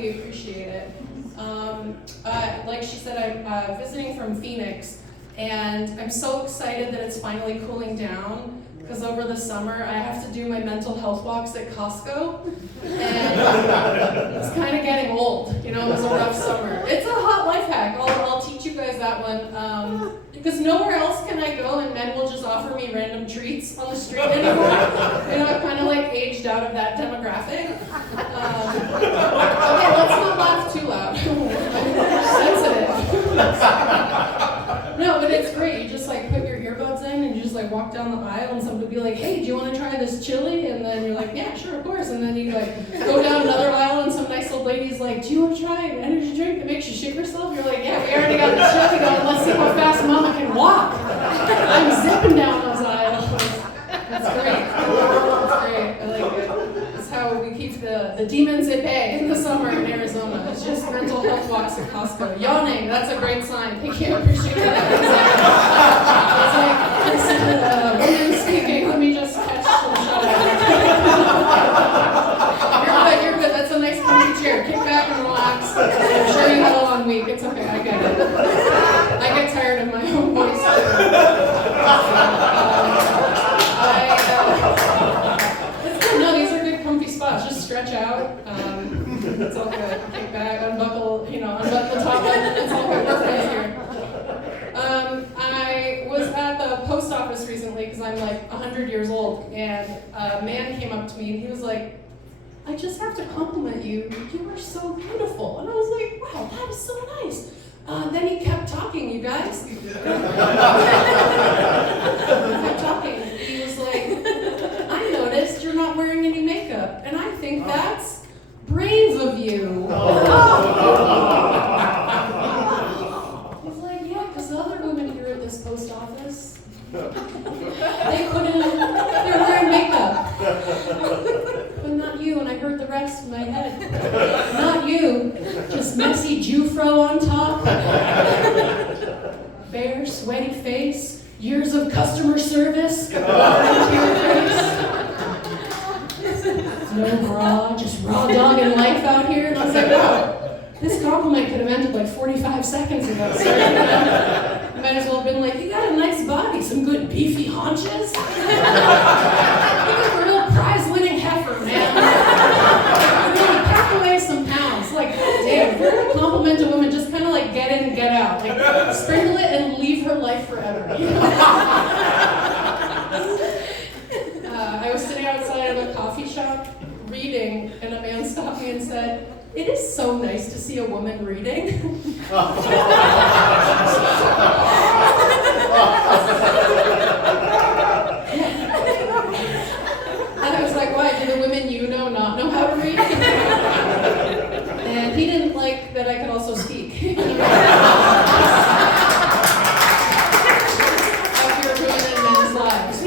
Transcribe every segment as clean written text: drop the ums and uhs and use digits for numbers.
we appreciate it. Like she said, I'm visiting from Phoenix, and I'm so excited that it's finally cooling down, because over the summer I have to do my mental health walks at Costco, and it's kind of getting old. You know, it was a rough summer. It's a hot life hack. I'll teach you guys that one. Because nowhere else can I go and men will just offer me random treats on the street anymore. You know, I've kind of like aged out of that demographic. Okay, let's not laugh too loud. I'm sensitive. No, but it's great. You just like put your earbuds in and you just like walk down the aisle and somebody will be like, hey, do you want to try this chili? And then you're like, yeah, sure, of course. And then you like go down another aisle and some nice old lady's like, do you want to try an energy drink that makes you shit yourself? You're like, yeah, we already got the chili going. Let's see how fast Mama can walk. I'm zipping down those aisles. That's great. That's great. I like it. That's how we keep the demons at bay in the summer in Arizona. It's just mental health walks at Costco. Yawning, that's a great sign. Thank you. Appreciate that. It's like women speaking. Let me just catch some shots. You're good. That's a nice comfy chair. Kick back and relax. I'm sure you had a long week. It's okay. I get it. I get tired of my own voice. No, these are good comfy spots. Just stretch out. It's all good. Kick back, unbuckle the top button. It's all good. We're friends here. I was at the post office recently because I'm like 100 years old, and a man came up to me and he was like, I just have to compliment you. You are so beautiful. And I was like, wow, that is so nice. Then he kept talking, you guys. He kept talking. He was like, I noticed you're not wearing any makeup, and I think that's brave of you. I was like, yeah, because the other women here at this post office, they're wearing makeup. But not you, and I heard the rest in my head. Not you, just messy Jufro on top. Bare, sweaty face, years of customer service. No bra, just raw dogging life out here. And I was like, wow, this compliment could have ended like 45 seconds ago, sir. You might as well have been like, you got a nice body, some good beefy haunches. You got a real prize-winning heifer, man. You know, pack away some pounds. Like, damn, if you're gonna compliment a woman, just kind of like get in and get out. Like, sprinkle it and leave her life forever. You know? I was sitting outside of a coffee shop reading, and a man stopped me and said, it is so nice to see a woman reading. And I was like, why? Do the women you know not know how to read? And he didn't like that I could also speak. Out here ruining men's lives.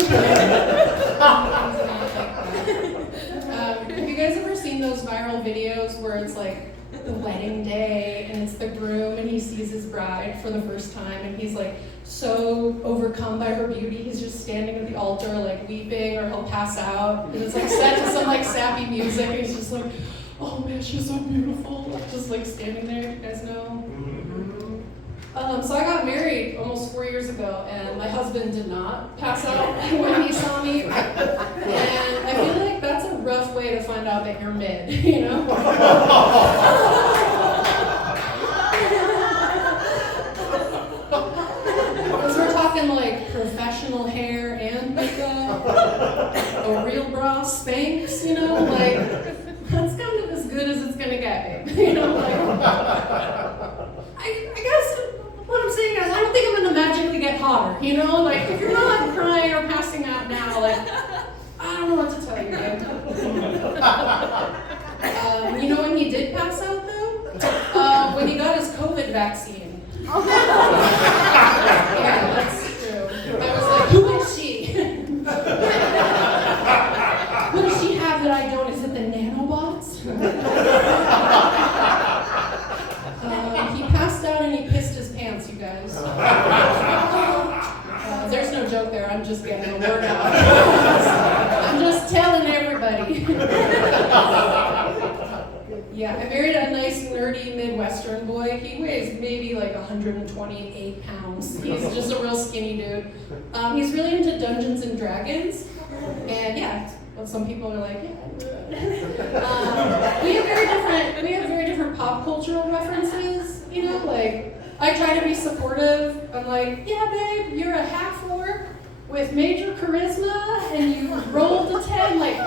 Have you guys ever seen those viral videos where it's like the wedding day and it's the groom and he sees his bride for the first time and he's like so overcome by her beauty, he's just standing at the altar like weeping or he'll pass out, and it's like set to some like sappy music and he's just like, oh man, she's so beautiful, like, just like standing there. You guys know? So I got married almost 4 years ago, and my husband did not pass out when he saw me. And I feel like that's a rough way to find out that you're mid, you know? Because we're talking like professional hair and makeup, a real bra, Spanx, you know? Like, that's kind of as good as it's gonna get, babe. You know, like, I guess what I'm saying is I don't think I'm gonna magically get hotter, you know? Like, if you're not crying or passing out now, like, I don't know what to tell you, babe. You know when he did pass out, though? When he got his COVID vaccine. Yeah, that's true. I was like, who is she? What does she have that I don't? Is it the nanobots? He passed out and he pissed his pants, you guys. There's no joke there. I'm just getting the word out. I'm just telling everybody. Yeah, I married a nice, nerdy Midwestern boy. He weighs maybe like 128 pounds. He's just a real skinny dude. He's really into Dungeons and Dragons. And yeah, well, some people are like, yeah. We have very different pop cultural references, you know, like, I try to be supportive. I'm like, yeah, babe, you're a half-orc with major charisma, and you rolled a 10, like,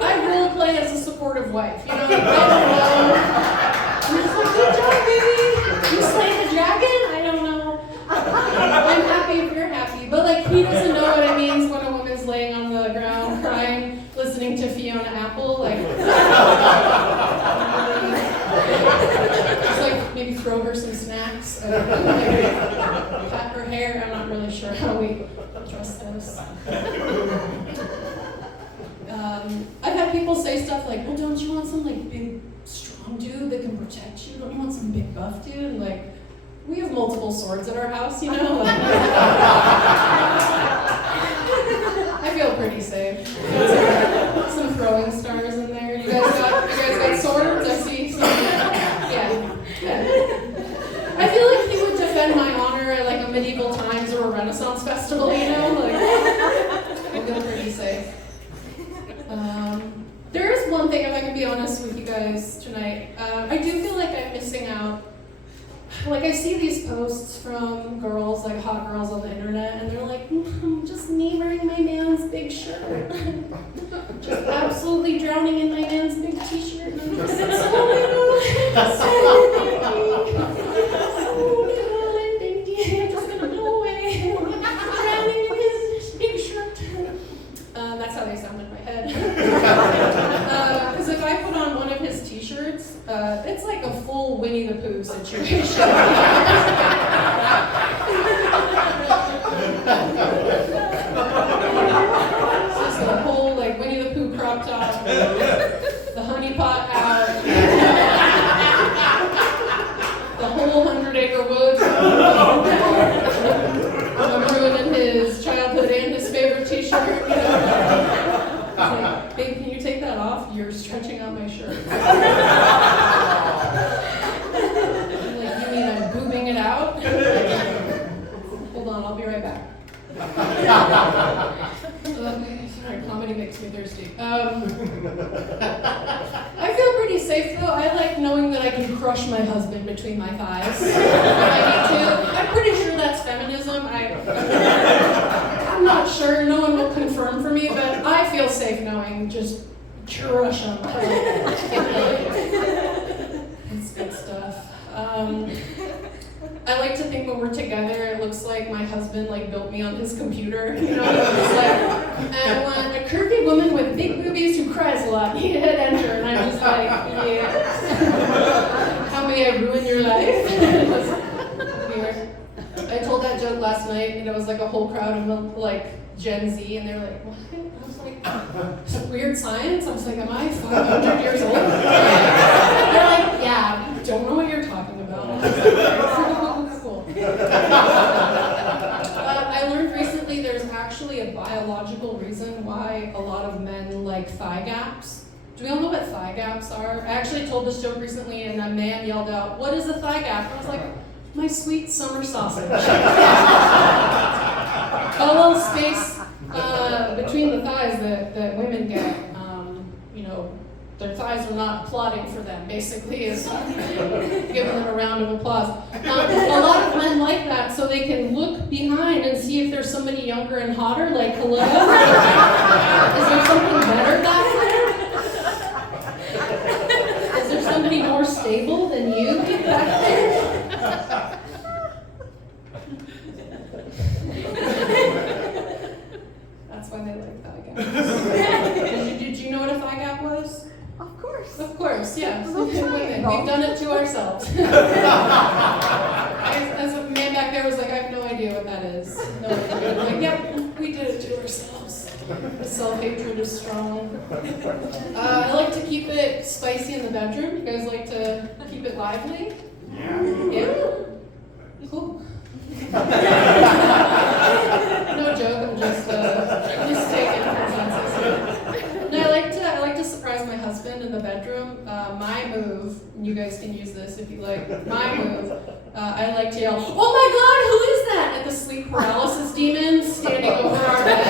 I role play as a supportive wife, you know? I'm just like, good job, baby. You slayed the dragon? I don't know. I'm happy if you're happy. But like, he doesn't know what it means when a woman's laying on the ground crying, listening to Fiona Apple, like, just like maybe throw her some snacks, I don't know, like, pat her hair. I'm not really sure how we address those. I've had people say stuff like, well, don't you want some like big, strong dude that can protect you? Don't you want some big buff dude? And like, we have multiple swords at our house, you know? Like, I feel pretty safe. Some throwing stars in there. You guys got swords? I see some. Yeah. I feel like he would defend my honor at like a medieval times or a Renaissance festival, you know? Like, I feel pretty safe. There is one thing, if I can be honest with you guys tonight. I do feel like I'm missing out. Like, I see these posts from girls, like hot girls on the internet, and they're like, just me wearing my man's big shirt. Just absolutely drowning in my man's big t-shirt. And I'm just like, oh my God, baby, I'm just gonna go away. Drowning in his big shirt. That's how they sound in my head. Because if I put on one of his t-shirts, it's like a full Winnie the Pooh situation. Just the whole like Winnie the Pooh crop top, the honey pot out, the whole 100-acre woods. I'm ruining his childhood and his favorite t-shirt, you know? Like, babe, can you take that off? You're stretching out my shirt. Like, you mean I'm boobing it out? Hold on, I'll be right back. Sorry, comedy makes me thirsty. I feel pretty safe though. I like knowing that I can crush my husband between my thighs. If I need to. I'm pretty sure that's feminism. I'm not sure. No one will confirm for me, but I feel safe knowing just crush him. It's good stuff. I like to think when we're together, it looks like my husband like built me on his computer. You know, it's like, I want a curvy woman with big boobies who cries a lot. You hit enter, and I'm just like, yeah. How may I ruin your life? Weird. I told that joke last night, and it was like a whole crowd of like Gen Z, and they were like, what? I was like, some weird science? I was like, am I 500 years old? They're like, yeah, don't know what you're talking about. I was like, cool. I learned recently there's actually a biological reason why a lot of men like thigh gaps. Do we all know what thigh gaps are? I actually told this joke recently, and a man yelled out, what is a thigh gap? I was like, my sweet summer sausage. A little space between the thighs that women get, you know, their thighs are not applauding for them, basically, is giving them a round of applause. A lot of men like that, so they can look behind and see if there's somebody younger and hotter, like, hello? Is there something better back there? Is there somebody more stable than you back there? That's why they like thigh gaps. Did you know what a thigh gap was? Of course. Of course, yeah. We've done it to ourselves. As a man back there was like, I have no idea what that is. No idea. I'm like, yep, we did it to ourselves. The self-hatred is strong. I like to keep it spicy in the bedroom. You guys like to keep it lively? Yeah. Yeah? Cool. No joke, I'm just taking consensus. No, I like to surprise my in the bedroom, my move, you guys can use this if you like, my move, I like to yell, "Oh my God, who is that?" at the sleep paralysis demon standing over our bed.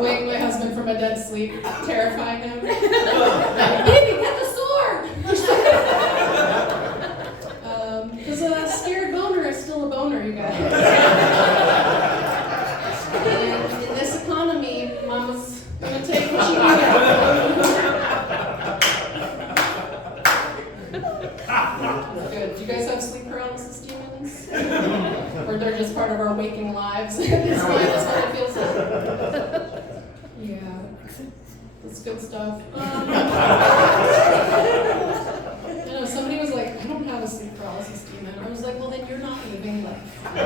Wake my husband from a dead sleep, terrifying him. Baby, get the sword! Because a scared boner is still a boner, you guys. And in this economy, Mama's gonna take what she can get. Good. Do you guys have sleep paralysis demons? Or they're just part of our waking lives? It's fine, that's what it feels like. Yeah, that's good stuff. I know, somebody was like, "I don't have a sleep paralysis demon." I was like, "Well, then you're not living life." It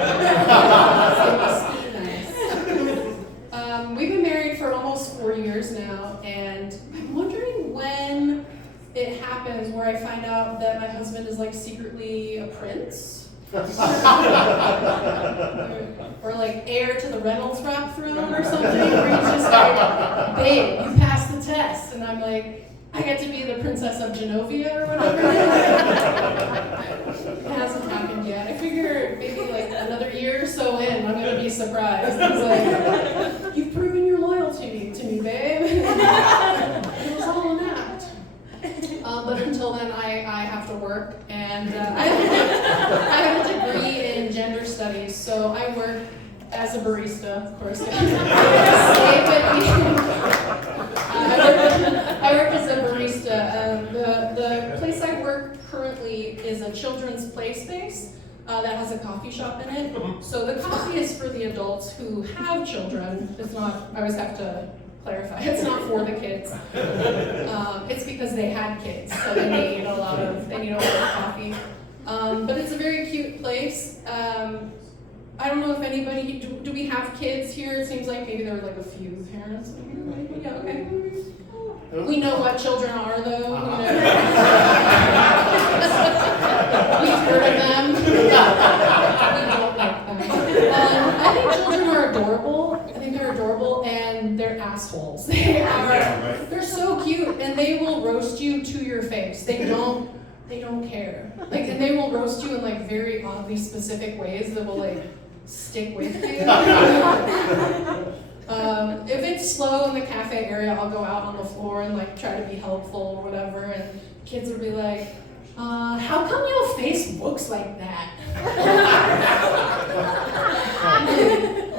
must be nice. We've been married for almost 4 years now, and I'm wondering when it happens where I find out that my husband is like secretly a prince. Or like heir to the Reynolds rap throne or something, where he's just like, "Babe, you passed the test," and I'm like, I get to be the princess of Genovia or whatever. It hasn't happened yet. I figure maybe like another year or so in, I'm gonna be surprised. He's like, "You've proven your loyalty to me, babe." It was all an act. But until then, I have to work, and I have a degree in gender studies, so I work as a barista, of course. I work as a barista. The place I work currently is a children's play space that has a coffee shop in it. So the coffee is for the adults who have children. It's not, I always have to clarify, it's not for the kids. It's because they had kids, so they need a lot of coffee. But it's a very cute place. I don't know if anybody, do we have kids here? It seems like maybe there are like a few parents. Yeah, okay. We know what children are, though. We've heard of them. We don't like them. I think children are adorable. I think they're adorable, and they're assholes. They're so cute, and they will roast you to your face. They don't care. Like, and they will roast you in like very oddly specific ways that will like stick with you. If it's slow in the cafe area, I'll go out on the floor and like try to be helpful or whatever, and kids will be like, "How come your face looks like that?"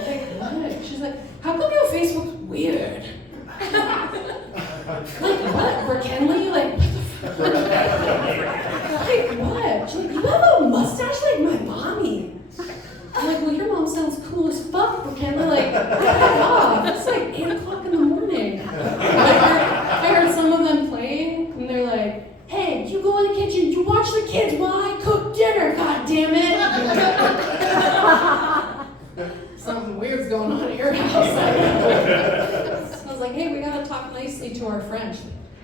Like, what? She's like, "How come your face looks weird?" Like, what? McKinley? Like, what the fuck? Like, what? She's like, "You have a mustache like my mommy." I'm like, "Well, your mom sounds cool as fuck, McKinley." Like, back off. It's like 8 o'clock in the morning. I heard some of them playing, and they're like, "Hey, you go in the kitchen, you watch the kids while I cook dinner, god damn it." Something weird's going on at your house. I was like, "Hey, we gotta talk nicely to our friend."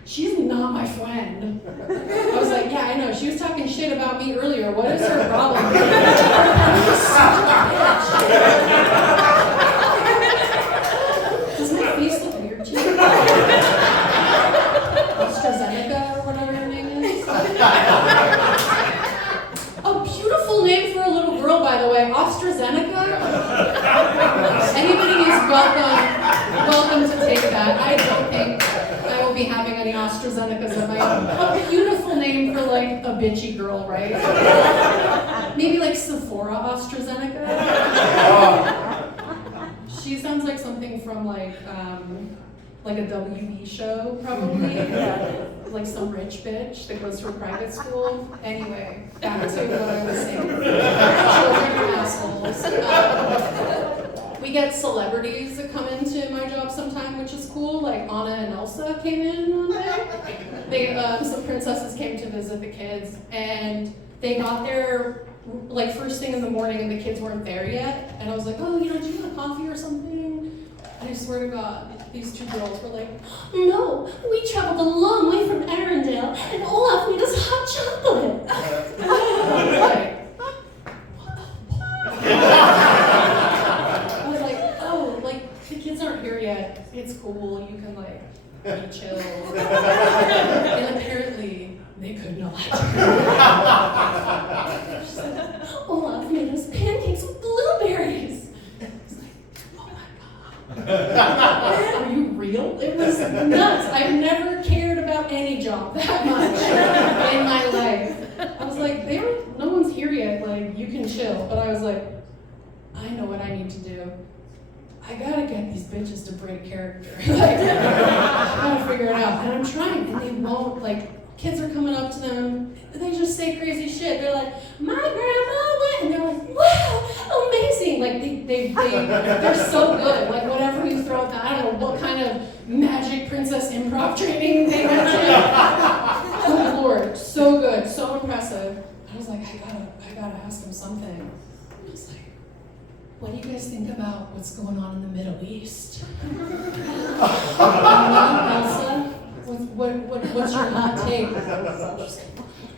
"She's not my friend." I was like, "Yeah, I know. She was talking shit about me earlier. What is her problem?" Does my face look weird to you? AstraZeneca or whatever her name is. A beautiful name for a little girl, by the way. AstraZeneca. Anybody is welcome to take that. I don't think I will be having any AstraZenecas of my own. A beautiful name for like a bitchy girl, right? Maybe like Sephora AstraZeneca. She sounds like something from like a WB show, probably. Like some rich bitch that goes to a private school. Anyway, back to what I was saying. Children are assholes. We get celebrities that come into my job sometime, which is cool. Like Anna and Elsa came in one day. Some princesses came to visit the kids, and they got there like first thing in the morning, and the kids weren't there yet. And I was like, "Oh, do you want a coffee or something?" And I swear to God, these two girls were like, "No, we traveled a long way from Arendelle, and Olaf made us hot chocolate." I was like, what the fuck? be chill. And apparently, they could not. She said, Olaf made us pancakes with blueberries. I was like, oh my God. Are you real? It was nuts. I've never cared about any job that much in my life. I was like, no one's here yet, like, you can chill. But I was like, I know what I need to do. I gotta get these bitches to break character. Like, I gotta figure it out. And I'm trying, and they won't. Like, kids are coming up to them, and they just say crazy shit. They're like, my grandma went, and they're like, wow, amazing. Like, they're so good. Like, whatever you throw at them, I don't know what kind of magic princess improv training they went to. Good Lord, so good, so impressive. I was like, I gotta ask them something. I was like, what do you guys think about what's going on in the Middle East? Elsa, what's your hot take?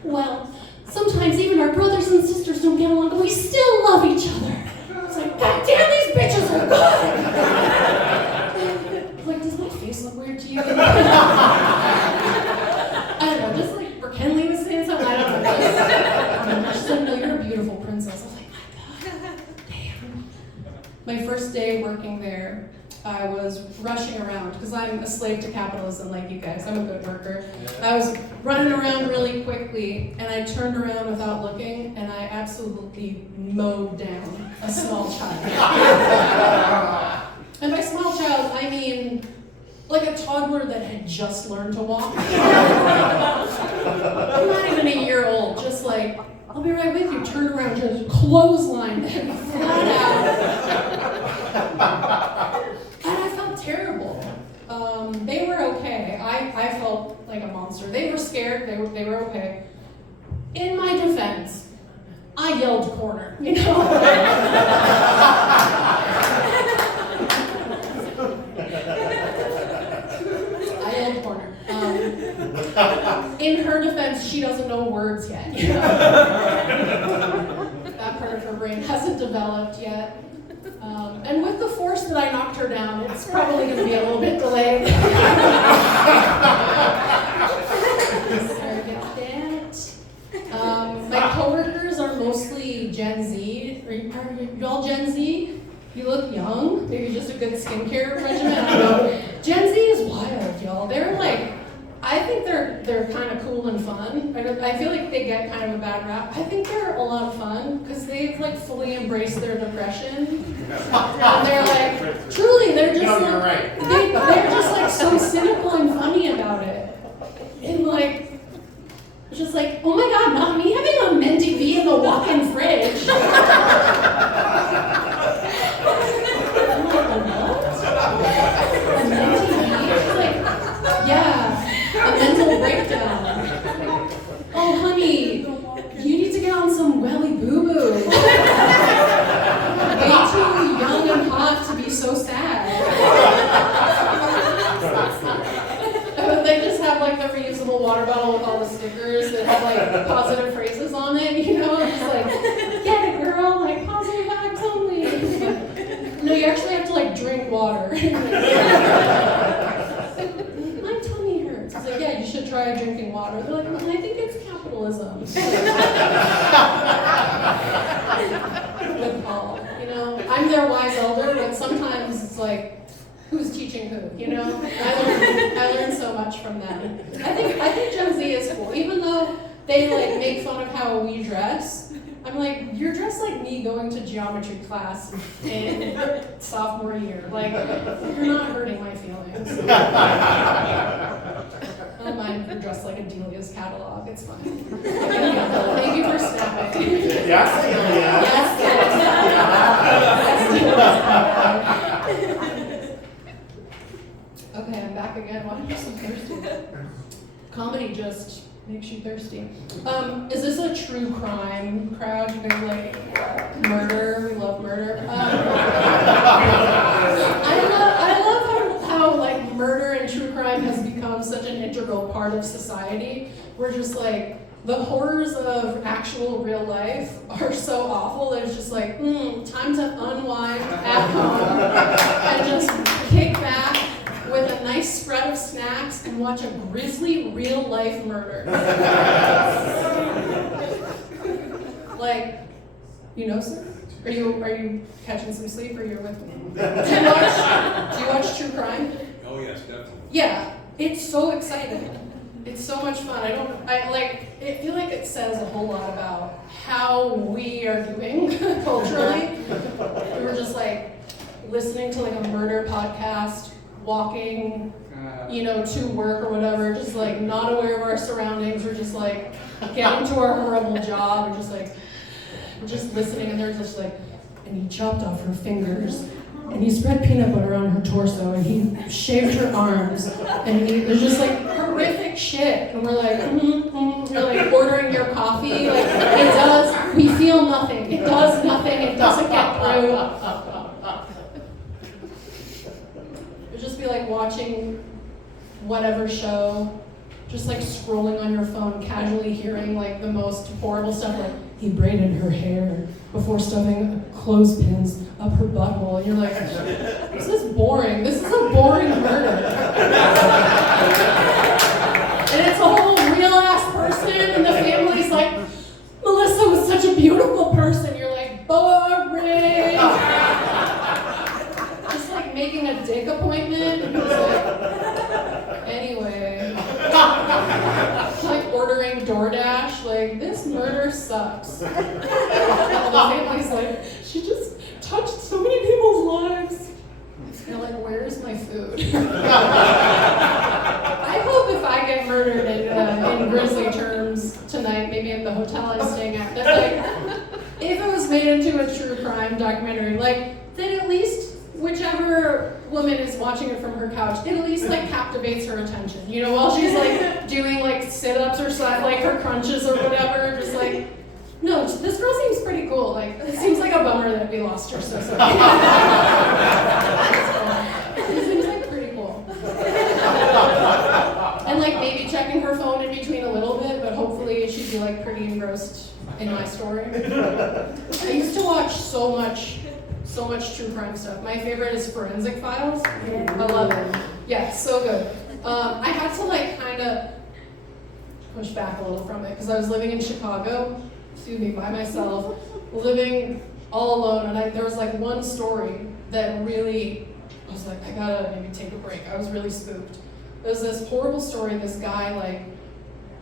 Well, sometimes even our brothers and sisters don't get along, but we still love each other. I was like, God damn, these bitches are good! Like, does my face look weird to you? I don't know, just like Kenley was saying something, I don't know. She's like, no, you're a beautiful princess. I was like, my God, damn. My first day working there, I was rushing around because I'm a slave to capitalism like you guys. I'm a good worker. I was running around really quickly, and I turned around without looking, and I absolutely mowed down a small child. And by small child, I mean like a toddler that had just learned to walk. I'm not even a year old, just like, I'll be right with you, turn around, just clothesline them flat out. And I felt terrible. They were okay. I felt like a monster. They were scared, they were okay. In my defense, I yelled corner, you know? In her defense, she doesn't know words yet. You know? That part of her brain hasn't developed yet. And with the force that I knocked her down, it's probably going to be a little bit delayed. Sorry about that. My coworkers are mostly Gen Z. Are y'all Gen Z? You look young. Maybe just a good skincare regimen. I don't know. Gen Z is wild, y'all. They're like, I think they're kind of cool and fun. I feel like they get kind of a bad rap. I think they're a lot of fun because they've like fully embraced their depression. And they're like, truly, they're just like, they're just like so cynical and funny about it. And like, it's just like, oh my God, not me having a Menti V in the walk-in fridge. I'm like, what? A Menti V? She's like, yeah. A mental breakdown. Oh, honey, you need to get on some welly boo-boo. Way too young and hot to be so sad. They just have like the reusable water bottle with all the stickers that have like positive phrases on it, you know? Just like, get it, girl, like positive vibes only. No, you actually have to like drink water. It's like, yeah, you should try drinking water. They're like, I think it's capitalism. Good call. You know, I'm their wise elder, but sometimes it's like, who's teaching who? You know, I learned so much from them. I think Gen Z is cool, even though they like make fun of how we dress. I'm like, you're dressed like me going to geometry class in sophomore year. Like, you're not hurting my feelings. I don't mind if you're dressed like a Delia's catalog. It's fine. Thank you for snapping. Yes, Delia. Yes, okay, I'm back again. Why am I so thirsty? Comedy just makes you thirsty. Is this a true crime crowd? You guys like murder? We love murder. I love how like murder and true crime has become such an integral part of society. We're just like, the horrors of actual real life are so awful that it's just like, time to unwind at home and just kick back with a nice spread of snacks watch a grisly, real-life murder. Like, you know, sir? Are you catching some sleep, or you're with me? Do you watch true crime? Oh yes, definitely. Yeah, it's so exciting. It's so much fun. I feel like it says a whole lot about how we are doing culturally. We were just like listening to like a murder podcast, walking, to work or whatever, just like not aware of our surroundings. We're just like getting to our horrible job. We're just listening, and they're just like, and he chopped off her fingers, and he spread peanut butter on her torso, and he shaved her arms, and there's just like horrific shit, and we're like, you're like ordering your coffee, like we feel nothing, it does nothing, it doesn't get through. It'd just be like watching whatever show, just like scrolling on your phone, casually hearing like the most horrible stuff, like, he braided her hair before stuffing clothespins up her butthole. And you're like, this is boring. This is a boring murder. And it's a whole real-ass person, and the family's like, Melissa was such a beautiful person. You're like, boring. Just like making a dick appointment. And it's like, anyway. Like ordering DoorDash, like, this murder sucks. And the family's like, she just touched so many people's lives. You're like, where's my food? I hope if I get murdered in grisly terms tonight, maybe at the hotel I'm staying at, that like, if it was made into a true crime documentary, like, then at least whichever woman is watching it from her couch, it at least like captivates her attention, while she's like doing like sit-ups or like her crunches or whatever, just like, no, this girl seems pretty cool. Like, it seems like a bummer that we lost her so soon. It seems like pretty cool. And like maybe checking her phone in between a little bit, but hopefully she'd be like pretty engrossed in my story. I used to watch so much true crime stuff. My favorite is Forensic Files. I love it. Yeah, so good. I had to like kind of push back a little from it because I was living in Chicago, by myself, living all alone, and there was like one story that really, I was like, I gotta maybe take a break. I was really spooked. There was this horrible story, this guy, like,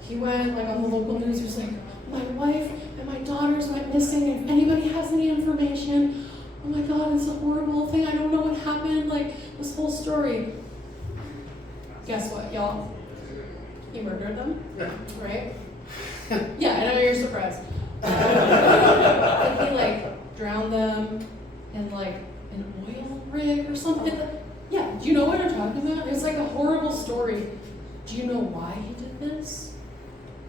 he went like on the local news, he was like, my wife and my daughters went missing, if anybody has any information, oh my God, it's a horrible thing, I don't know what happened, like, this whole story. Guess what, y'all? He murdered them, right? Yeah, I know you're surprised. He, like, drowned them in, like, an oil rig or something. Yeah, do you know what I'm talking about? It's like a horrible story. Do you know why he did this?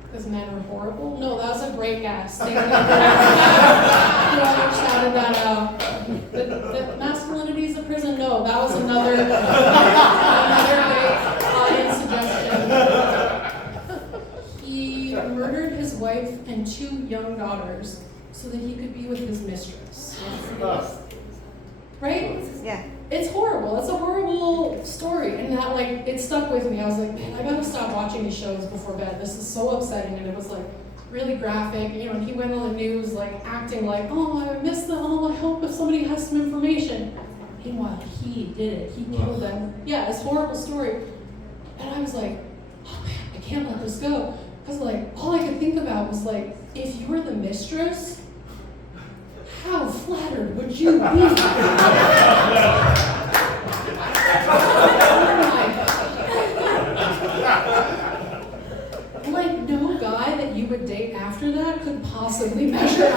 Because men are horrible? No, that was a great guess. Thank you. Whoever shouted that out. The masculinity is a prison? No, that was another great audience suggestion. He murdered his wife and 2 young daughters so that he could be with his mistress. Right? Yeah. It's horrible. It's a horrible story. And that, like, it stuck with me. I was like, man, I gotta stop watching these shows before bed. This is so upsetting. And it was, like, really graphic. And he went on the news, like, acting like, oh, I missed them. Oh, I hope if somebody has some information. Meanwhile, he did it. He killed them. Yeah, it's a horrible story. And I was like, oh, man, I can't let this go. Because, like, all I could think about was, like, if you were the mistress, how flattered would you be? Like, no guy that you would date after that could possibly measure up.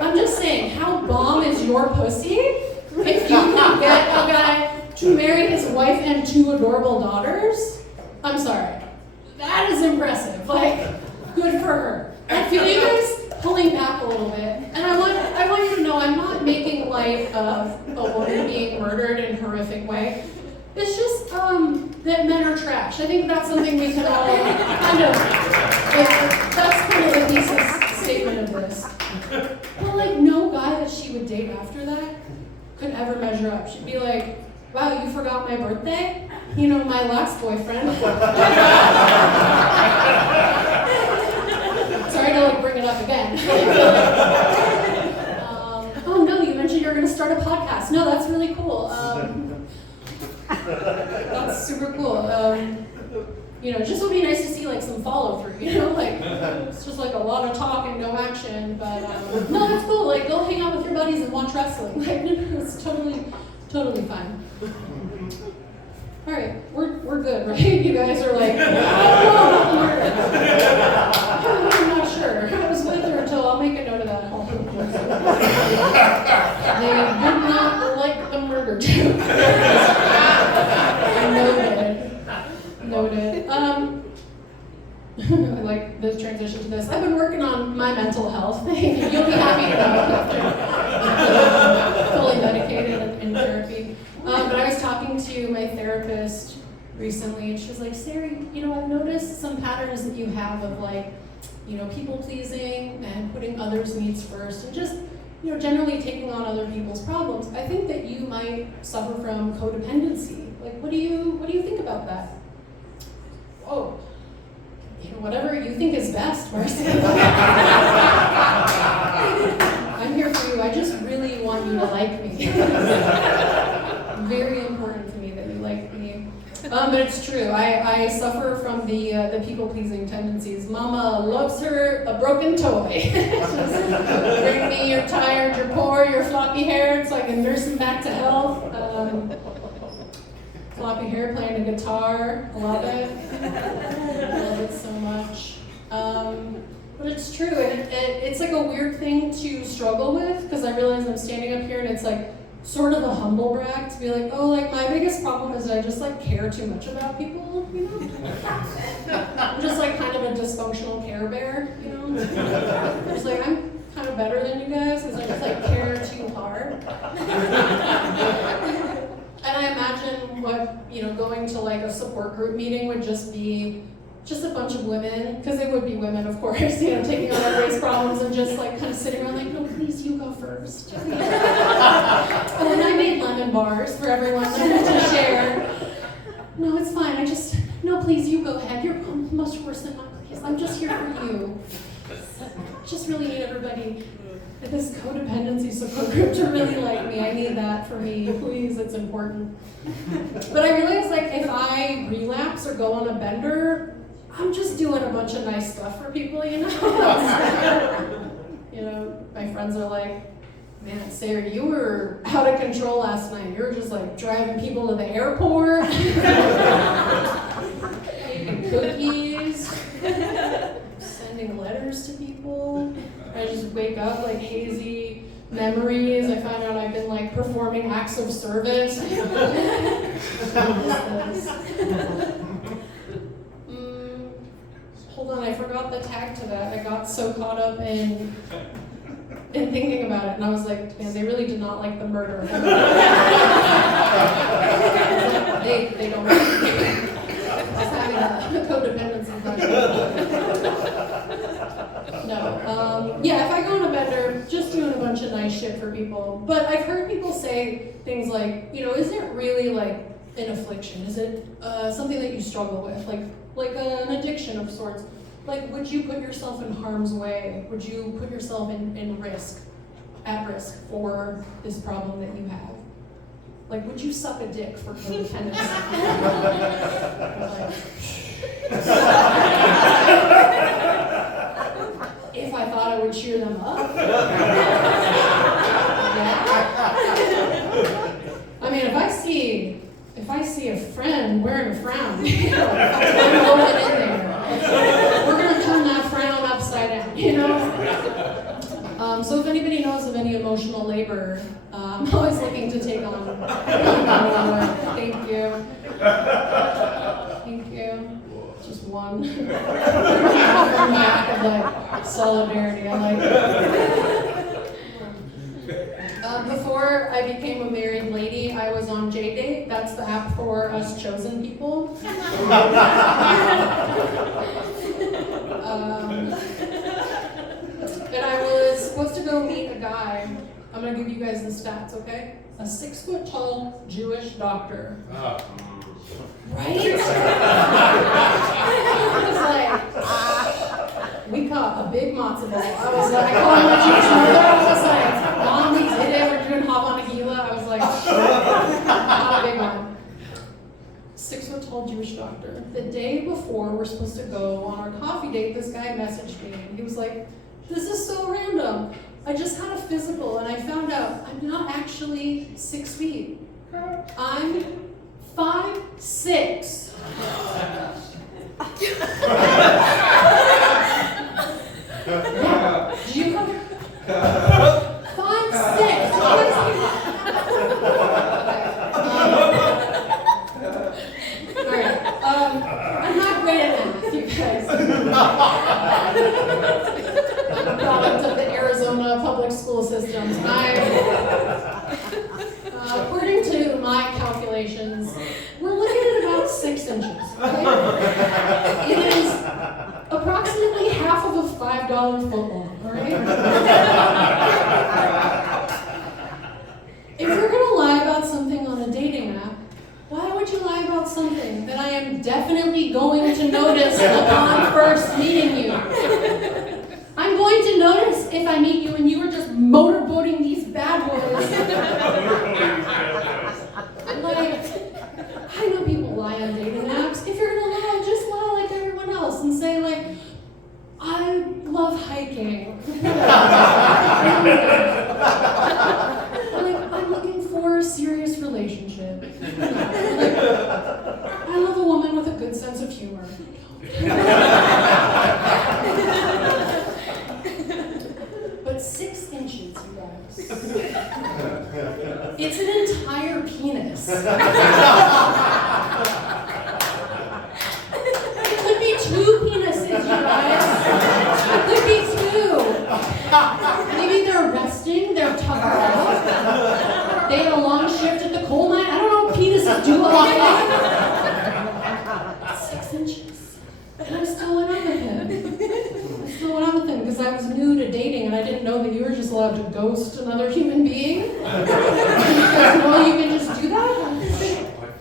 I'm just saying, how bomb is your pussy if you can get a guy to marry his wife and 2 adorable daughters? I'm sorry. That is impressive. Like, good for her. I feel you guys pulling back a little bit, and I want you to know I'm not making light of a woman being murdered in a horrific way. It's just that men are trash. I think that's something we can all kind of, that's kind of the thesis statement of this. But like no guy that she would date after that could ever measure up. She'd be like, wow, you forgot my birthday? You know, my last boyfriend. Sorry to like bring it up again. Oh no, you mentioned you're gonna start a podcast. No, that's really cool. That's super cool. You know, it just would be nice to see like some follow through, you know, like it's just like a lot of talk and no action, but no, that's cool. Like go hang out with your buddies and watch wrestling. Like it's totally fine. All right, we're good, right? You guys are like, I'm not sure. I was with her until I'll make a note of that. They did not like the murder joke. Noted. I like the transition to this. I've been working on my mental health thing. You'll be happy to know after fully medicated in therapy. But I was talking to my therapist recently, and she was like, Sari, you know, I've noticed some patterns that you have of like, you know, people pleasing and putting others' needs first, and just, you know, generally taking on other people's problems. I think that you might suffer from codependency. Like, what do you think about that? Oh, you know, whatever you think is best, Marcy. I'm here for you. I just really want you to like me. Very important to me that you like me. But it's true. I suffer from the people-pleasing tendencies. Mama loves her a broken toy. Just bring me your tired, your poor, your floppy haired, so I can nurse him back to health. Floppy hair, playing a guitar, I love it. I love it so much. But it's true, and it's like a weird thing to struggle with, because I realize I'm standing up here and it's like sort of a humble brag to be like, oh, like my biggest problem is that I just like care too much about people, you know? I'm just like kind of a dysfunctional Care Bear, you know? Just like, I'm kind of better than you guys because I just like care too hard. And I imagine what, you know, going to like a support group meeting would just be just a bunch of women, because it would be women, of course, you know, taking on everybody's problems and just like kind of sitting around like, no, please, you go first. And then I made lemon bars for everyone to share. No, it's fine. No, please, you go ahead. You're much worse than my cookies. I'm just here for you. Just really need everybody at this codependency support group to really like me. I need that for me, please, it's important. But I realize like if I relapse or go on a bender, I'm just doing a bunch of nice stuff for people, you know? You know, my friends are like, man, Sarah, you were out of control last night. You were just like driving people to the airport, making cookies, sending letters to people. I just wake up like hazy memories. I find out I've been like performing acts of service. Hold on, I forgot the tag to that. I got so caught up in thinking about it, and I was like, man, they really did not like the murder. They don't like it. I was having a codependency question. No. Yeah, if I go on a bender, just doing a bunch of nice shit for people. But I've heard people say things like, you know, is it really like an affliction? Is it something that you struggle with? Like an addiction of sorts? Like, would you put yourself in harm's way? Would you put yourself at risk for this problem that you have? Like, would you suck a dick for codependency? If I thought I would cheer them up? Yeah. I mean, if I see a friend wearing a frown, you know, I'm going in there. We're gonna turn that frown upside down, you know? So if anybody knows of any emotional labor, I'm always looking to take on more. Thank you. Thank you. Just one. Back of like solidarity. I like it. Before I became a married lady, I was on JDate. That's the app for us chosen people. And I was supposed to go meet a guy I'm gonna give you guys the stats, okay? A 6 foot tall Jewish doctor. Right? I was like, we caught a big matzo ball. I was like, I called my Jewish mother. I was like, Mom, we did it. We're doing hava nagila. I was like, not a big one. 6 foot tall Jewish doctor. The day before we're supposed to go on our coffee date, this guy messaged me and he was like, this is so random. I just had a physical and I found out I'm not actually 6 feet. I'm 5'6". Yeah. Did you come? 5'6". Alright. I'm not great at math, you guys. I'm a product of the Arizona public school systems. According to my calculations, we're looking at about 6 inches. Okay? It is approximately half of a $5 football. All right? If you're going to lie about something on a dating app, why would you lie about something that I am definitely going to notice upon first meeting you? I'm going to notice if I meet you and you are just motorboating these bad boys. Like, I know people lie on dating apps. If you're gonna lie, just lie like everyone else and say like, I love hiking. Like, I'm looking for a serious relationship. Like, I love a woman with a good sense of humor. But 6 inches, you guys. It's an entire penis. It could be 2 penises, you guys. It could be 2. Maybe they're resting, they're tucked out. They had a long shift at the coal mine. I don't know what penises do all day. 6 inches. And I'm still in love with him. Because I was new to dating and I didn't know that you were just allowed to ghost another human being. You guys know you can just do that?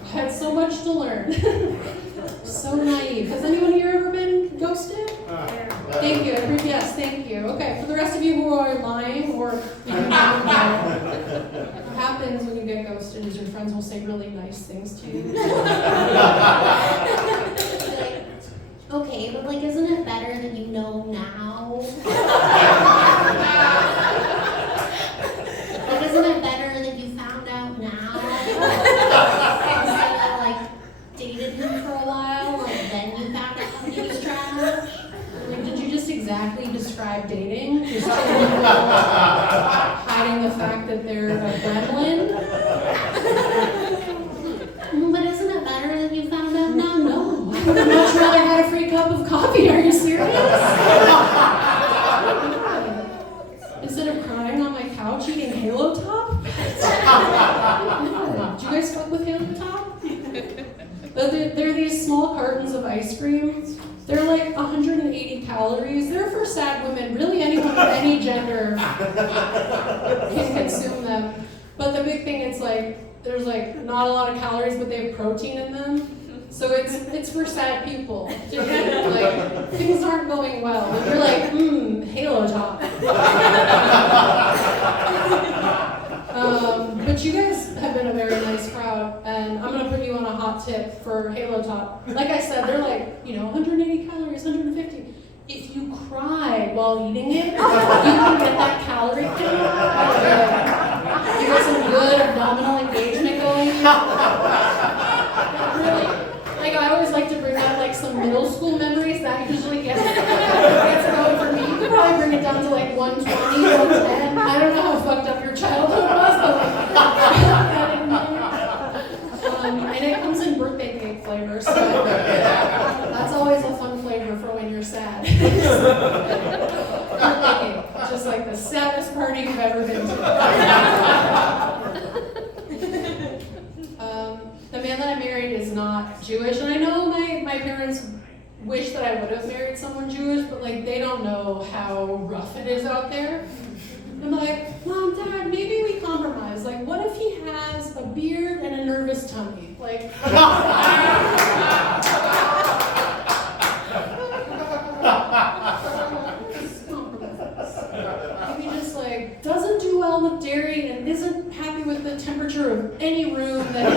I had so much to learn. So naive. Has anyone here ever been ghosted? Thank you. Yes, thank you. Okay, for the rest of you who are lying or even don't know, what happens when you get ghosted is your friends will say really nice things to you. Okay, but like, isn't it better that you know now? Like, isn't it better that you found out now? Instead of like dated him for a while, like then you found out he was trash? Like, did you just exactly describe dating? Just hiding the fact that they're a gremlin? But isn't it better that you found out now? No. I would have much rather had a free cup of coffee. Are you serious? Instead of crying on my couch eating Halo Top? No. Do you guys fuck with Halo Top? They're these small cartons of ice cream. They're like 180 calories. They're for sad women. Really, anyone of any gender can consume them. But the big thing is like, there's like not a lot of calories, but they have protein in them. So it's for sad people. Like, things aren't going well. And you're like, Halo Top. But you guys have been a very nice crowd, and I'm gonna put you on a hot tip for Halo Top. Like I said, they're like, 180 calories, 150. If you cry while eating it, you can get that calorie count. You got some good abdominal engagement going. Really, like I always like to bring out like some middle school memories. That usually gets going for me. You could probably bring it down to like 120, 110. I don't know how fucked up your childhood was, but like, and it comes in birthday cake flavor, so that's always a fun flavor for when you're sad. Birthday cake, just like the saddest party you've ever been to. The man that I married is not Jewish, and I know my parents wish that I would have married someone Jewish, but like they don't know how rough it is out there. I'm like, Mom, Dad, maybe beard and a nervous tummy. Like, maybe just like doesn't do well with dairy and isn't happy with the temperature of any room that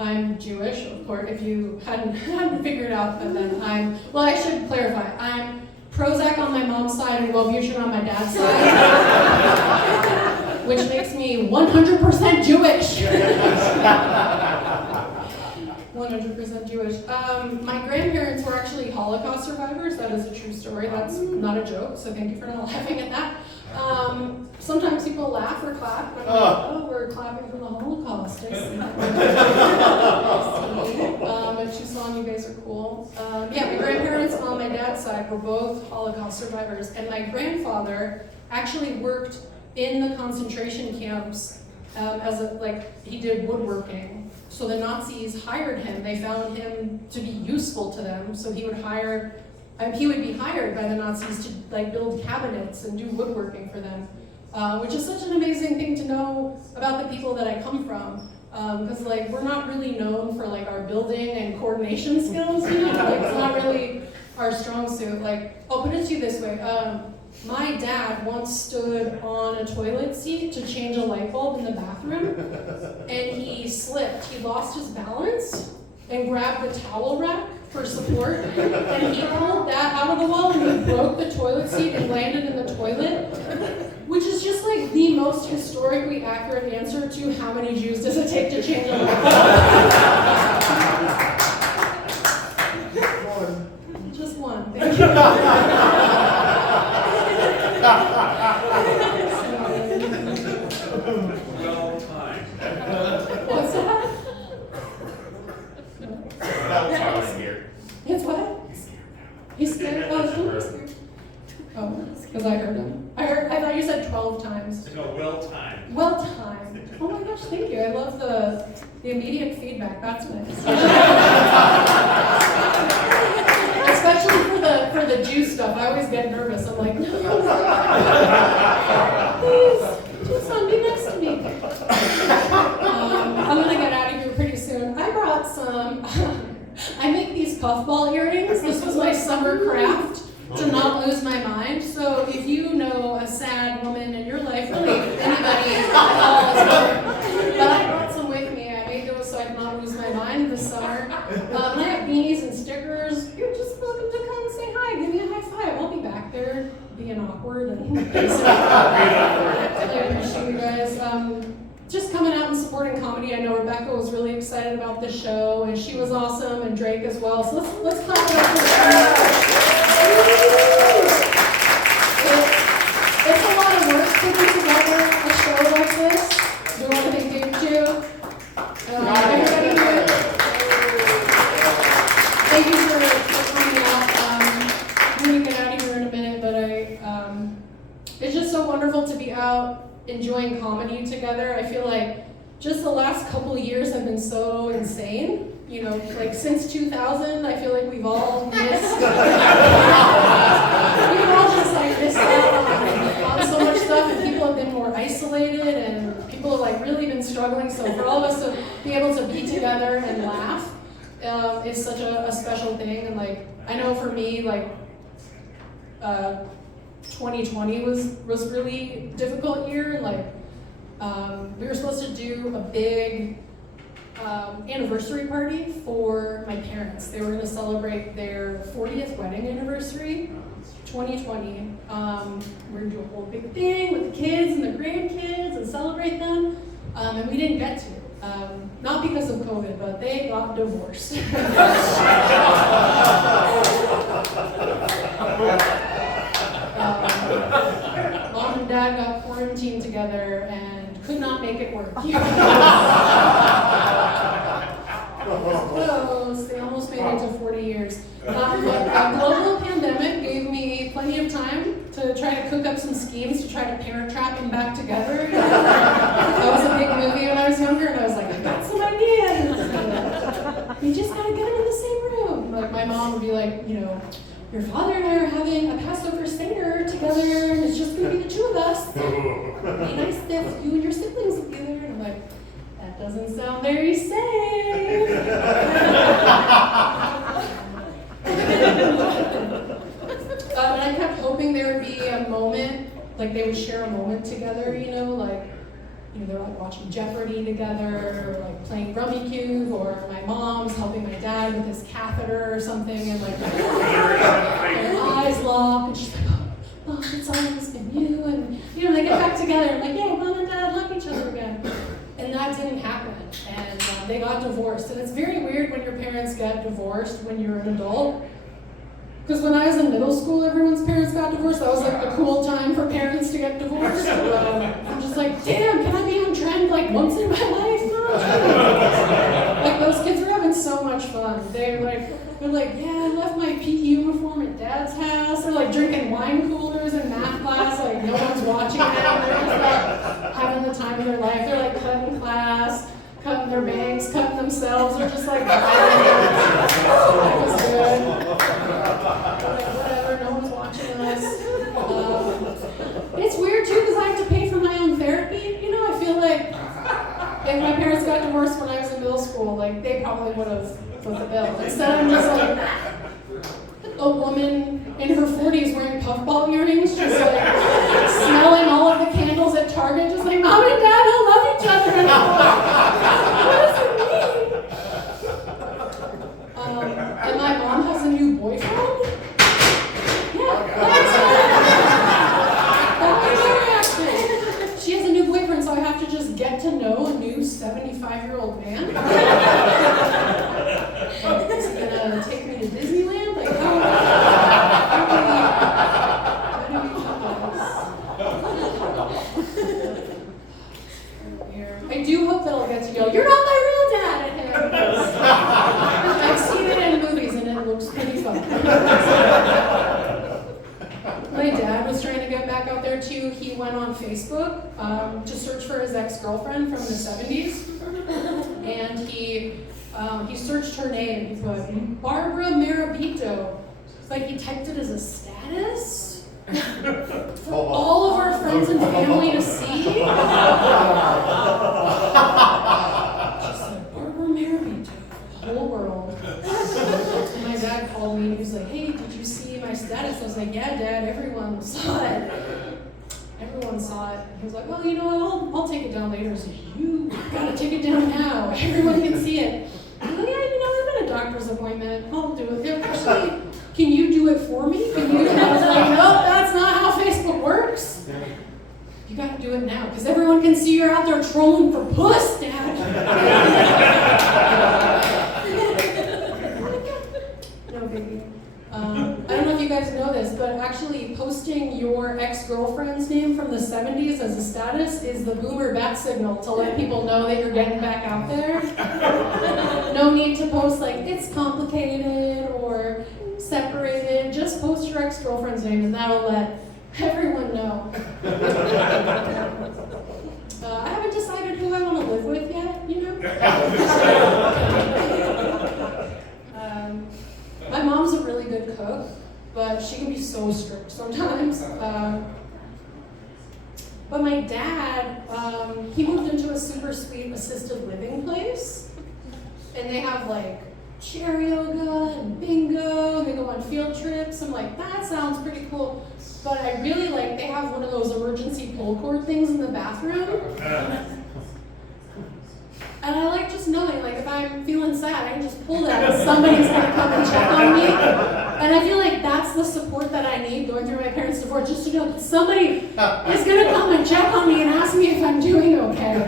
I'm Jewish, of course, if you hadn't figured out, but then well, I should clarify, I'm Prozac on my mom's side and Wellbutrin on my dad's side, which makes me 100% Jewish. 100% Jewish. My grandparents were actually Holocaust survivors. That is a true story. That's not a joke, so thank you for not laughing at that. Sometimes people laugh or clap, and I'm like, oh, we're clapping for the Holocaust. I see. At Tucson, you guys are cool. Yeah, my grandparents on my dad's side were both Holocaust survivors, and my grandfather actually worked in the concentration camps he did woodworking. So the Nazis hired him. They found him to be useful to them, so he would be hired by the Nazis to build cabinets and do woodworking for them, which is such an amazing thing to know about the people that I come from, because we're not really known for our building and coordination skills, it's not really our strong suit. I'll put it to you this way. My dad once stood on a toilet seat to change a light bulb in the bathroom, and he slipped. He lost his balance and grabbed the towel rack for support, and he pulled that out of the wall and he broke the toilet seat and landed in the toilet, which is just the most historically accurate answer to how many Jews does it take to change a light bulb. Just one. Thank you. Well timed. What's that? It's what? He's scared. Oh, he's scared. Oh, because I heard him. I thought you said 12 times. No, well timed. Well timed. Oh my gosh, thank you. I love the immediate feedback. That's nice. Especially for the Jew stuff. I always get nervous. I'm like, no. Please, Tucson, be next to me. I'm gonna get out of here pretty soon. I brought some. I make these puffball earrings. This was my summer craft to not lose my mind. So if you know a sad woman in your life, really anybody at all, but I brought some with me. I made those so I could not lose my mind this summer. And I have beanies and stickers. You're just welcome to come say hi. Give me a high five. I'll be back there being awkward and basic. I appreciate you guys. Just coming out and supporting comedy. I know Rebecca was really excited about the show, and she was awesome, and Drake as well. So let's clap it up for them. It's a lot of work putting together a show like this. We want to thank Dave too. Everybody here. Thank you for coming out. I'm going to get out of here in a minute, but it's just so wonderful to be out enjoying comedy together. I feel like just the last couple of years have been so insane. Since 2000, I feel like we've all missed. We've all just missed out on so much stuff, and people have been more isolated, and people have really been struggling. So for all of us to be able to be together and laugh is such a special thing. And I know for me, 2020 was really difficult year. We were supposed to do a big anniversary party for my parents. They were going to celebrate their 40th wedding anniversary, 2020. We're going to do a whole big thing with the kids and the grandkids and celebrate them, and we didn't get to. Not because of COVID, but they got divorced. Mom and Dad got quarantined together and could not make it work. Close. They almost made it to 40 years. But a global pandemic gave me plenty of time to try to cook up some schemes to try to parent trap them back together. That was a big movie when I was younger, and I was like, I got some ideas. You just gotta get them in the same room. My mom would be like, your father and I are having a Passover Seder together, and it's just going to be the two of us. It'd be nice if you and your siblings would be there. And I'm like, that doesn't sound very safe. And I kept hoping there would be a moment, like they would share a moment together, like, they're like watching Jeopardy together, or like playing Rummy Cube, or my mom's helping my dad with his catheter or something, and like their eyes lock, and she's like, oh, it's always been you, and they get back together, and like, yeah, mom and dad hug each other again. And that didn't happen, and they got divorced. And it's very weird when your parents get divorced when you're an adult. Because when I was in middle school, everyone's parents got divorced. That was like the cool time for parents to get divorced. I'm just like, damn, can I be on trend like once in my life? No. Like those kids were having so much fun. They're like, yeah, I left my PE uniform at dad's house. They're like drinking wine coolers in math class, like no one's watching them. They're just like having the time of their life. They're like cutting class, cutting their bangs, cutting themselves. They're just like, that was good. Whatever, no one's watching us. It's weird too because I have to pay for my own therapy. I feel like if my parents got divorced when I was in middle school, like they probably would have put the bill. Instead, I'm just like a woman in her 40s wearing puffball earrings, just like smelling all of the candles at Target, just like, Mom and Dad don't love each other anymore. What does it mean? And my mom has a new boyfriend. Yeah, that's her actually. She has a new boyfriend, so I have to just get to know a new 75-year-old man. Is he gonna take me to Disneyland? Like, how do we do this? I do hope that I'll get to yell, "You're not my real dad!" at him. I've seen it in movies and it looks pretty fun. My dad was trying to get back out there too. He went on Facebook to search for his ex-girlfriend from the 70s. And he searched her name. He put Barbara Marabito. Like he typed it as a status for all of our friends and family to see. Just like Barbara Marabito, the whole world. And my dad called me and he was like, "Hey, did you see my status?" I was like, "Yeah, Dad, everyone saw it." Everyone saw it. He was like, "Well, I'll take it down later." I said, "You gotta take it down now. Everyone can see it." I'm like, "Yeah, I'm at a doctor's appointment. I'll do it." They're actually, "Can you do it for me? Can you?" And I was like, "No, that's not how Facebook works. You gotta do it now, because everyone can see you're out there trolling for puss, Dad." No biggie. I don't know if you guys know this, but actually posting your ex-girlfriend's name from the 70s as a status is the boomer bat signal to let people know that you're getting back out there. No need to post like, "It's complicated" or "separated." Just post your ex-girlfriend's name and that'll let everyone know. I haven't decided who I want to live with yet, My mom's a really good cook, but she can be so strict sometimes. But my dad, he moved into a super sweet assisted living place, and they have like chair yoga and bingo, and they go on field trips. I'm like, that sounds pretty cool. But I really like, they have one of those emergency pull cord things in the bathroom. And I like just knowing, like, if I'm feeling sad, I can just pull that and somebody's gonna come and check on me. And I feel like that's the support that I need going through my parents' divorce, just to know that somebody is gonna come and check on me and ask me if I'm doing okay.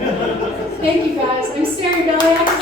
Thank you guys. I'm Sari Beliak.